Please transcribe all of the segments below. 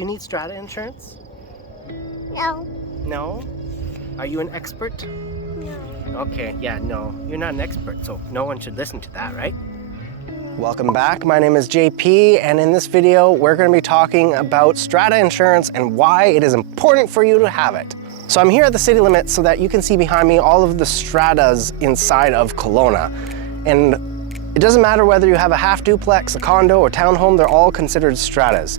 you need Strata insurance? No. No? Are you an expert? No. Okay, yeah, no. You're not an expert, so no one should listen to that, right? Welcome back. My name is JP, and in this video, we're going to be talking about Strata insurance and why it is important for you to have it. So I'm here at the city limits so that you can see behind me all of the stratas inside of Kelowna. And it doesn't matter whether you have a half duplex, a condo, or townhome, they're all considered stratas.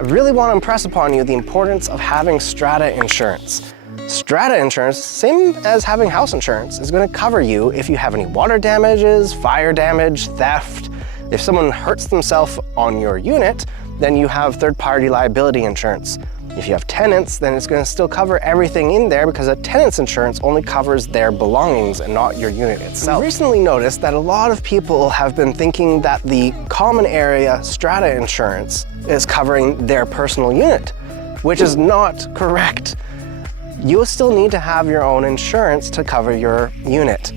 I really want to impress upon you the importance of having Strata insurance. Strata insurance, same as having house insurance, is going to cover you if you have any water damages, fire damage, theft. If someone hurts themselves on your unit, then you have third-party liability insurance. If you have tenants, then it's going to still cover everything in there because a tenant's insurance only covers their belongings and not your unit itself. I recently noticed that a lot of people have been thinking that the common area Strata insurance is covering their personal unit, which is not correct. You'll still need to have your own insurance to cover your unit,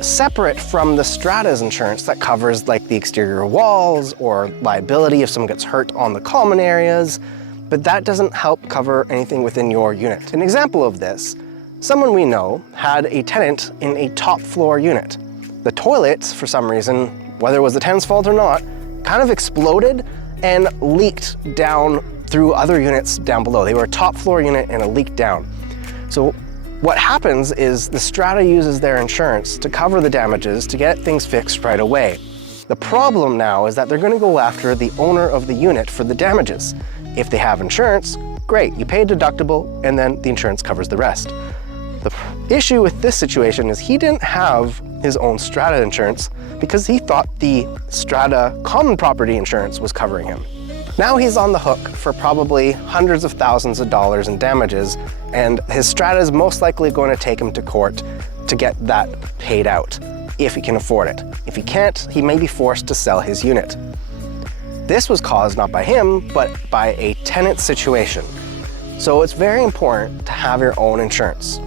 separate from the Strata's insurance that covers like the exterior walls or liability if someone gets hurt on the common areas, but that doesn't help cover anything within your unit. An example of this, someone we know had a tenant in a top floor unit. The toilets, for some reason, whether it was the tenant's fault or not, kind of exploded and leaked down through other units down below. They were a top floor unit and it leaked down. So what happens is the Strata uses their insurance to cover the damages to get things fixed right away. The problem now is that they're going to go after the owner of the unit for the damages. If they have insurance, great, you pay a deductible and then the insurance covers the rest. The issue with this situation is he didn't have his own Strata insurance because he thought the Strata common property insurance was covering him. Now he's on the hook for probably hundreds of thousands of dollars in damages, and his Strata is most likely going to take him to court to get that paid out, if he can afford it. If he can't, he may be forced to sell his unit. This was caused not by him, but by a tenant situation. So it's very important to have your own insurance.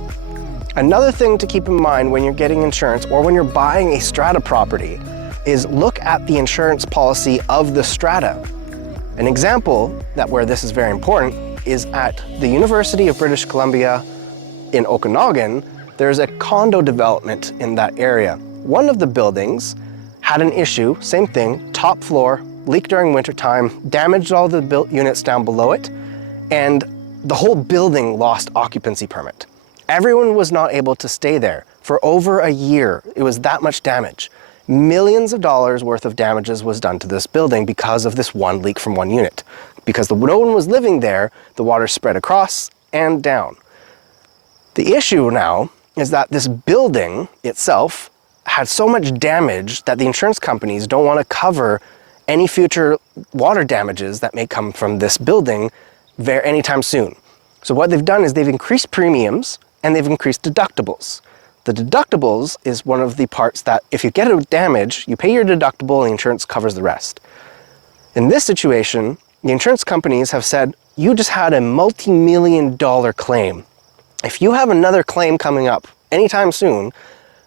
Another thing to keep in mind when you're getting insurance or when you're buying a Strata property is look at the insurance policy of the Strata. An example where this is very important is at the University of British Columbia in Okanagan. There's a condo development in that area. One of the buildings had an issue, same thing, top floor, leak during wintertime, damaged all the built units down below it, and the whole building lost occupancy permit. Everyone was not able to stay there for over a year. It was that much damage. Millions of dollars worth of damages was done to this building because of this one leak from one unit. Because no one was living there, the water spread across and down. The issue now is that this building itself had so much damage that the insurance companies don't want to cover any future water damages that may come from this building anytime soon. So what they've done is they've increased premiums and they've increased deductibles. The deductibles is one of the parts that if you get a damage, you pay your deductible and the insurance covers the rest. In this situation, the insurance companies have said, you just had a multi-million-dollar claim. If you have another claim coming up anytime soon,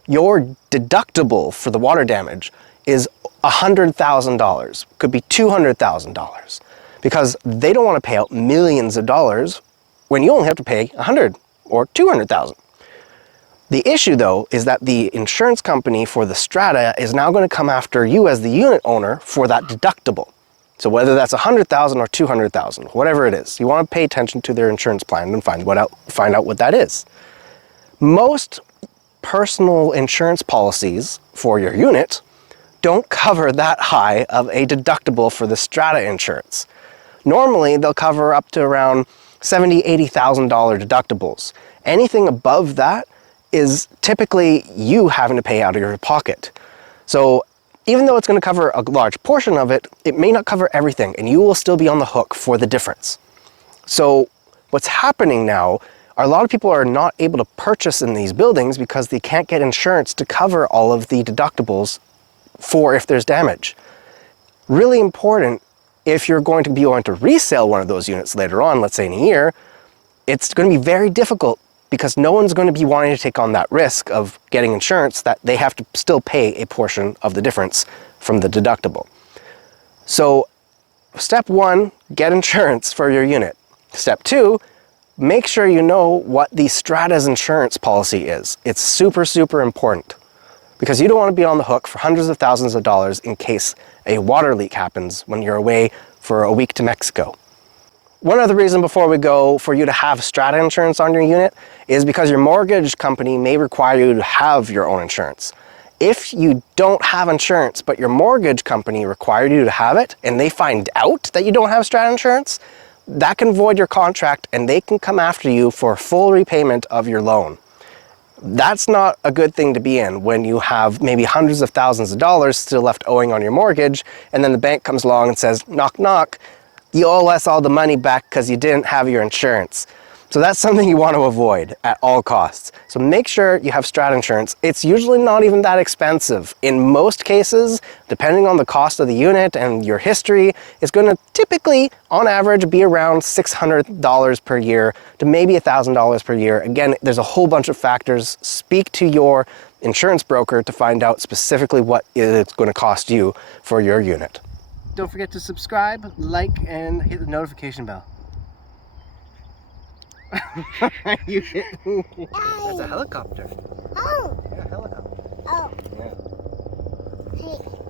your deductible for the water damage is $100,000, could be $200,000, because they don't want to pay out millions of dollars when you only have to pay $100,000 or $200,000. The issue though is that the insurance company for the Strata is now going to come after you as the unit owner for that deductible. So whether that's $100,000 or $200,000, whatever it is, you want to pay attention to their insurance plan and find out what that is. Most personal insurance policies for your unit don't cover that high of a deductible for the Strata insurance. Normally they'll cover up to around $70,000, $80,000 deductibles. Anything above that is typically you having to pay out of your pocket. So even though it's going to cover a large portion of it, it may not cover everything and you will still be on the hook for the difference. So what's happening now are a lot of people are not able to purchase in these buildings because they can't get insurance to cover all of the deductibles for if there's damage. Really important if you're going to resell one of those units later on, let's say in a year, it's going to be very difficult because no one's going to be wanting to take on that risk of getting insurance that they have to still pay a portion of the difference from the deductible. So step one, get insurance for your unit. Step two, make sure you know what the Strata's insurance policy is. It's super, super important because you don't want to be on the hook for hundreds of thousands of dollars in case a water leak happens when you're away for a week to Mexico. One other reason before we go for you to have Strata insurance on your unit is because your mortgage company may require you to have your own insurance. If you don't have insurance, but your mortgage company required you to have it, and they find out that you don't have Strata insurance, that can void your contract and they can come after you for full repayment of your loan. That's not a good thing to be in when you have maybe hundreds of thousands of dollars still left owing on your mortgage, and then the bank comes along and says, knock, knock, you owe us all the money back because you didn't have your insurance. So that's something you want to avoid at all costs. So make sure you have Strata insurance. It's usually not even that expensive. In most cases, depending on the cost of the unit and your history, it's going to typically, on average, be around $600 per year to maybe $1,000 per year. Again, there's a whole bunch of factors. Speak to your insurance broker to find out specifically what it's going to cost you for your unit. Don't forget to subscribe, like, and hit the notification bell. You hit. That's a helicopter. Oh. Yeah, helicopter. Oh. Yeah. Hey.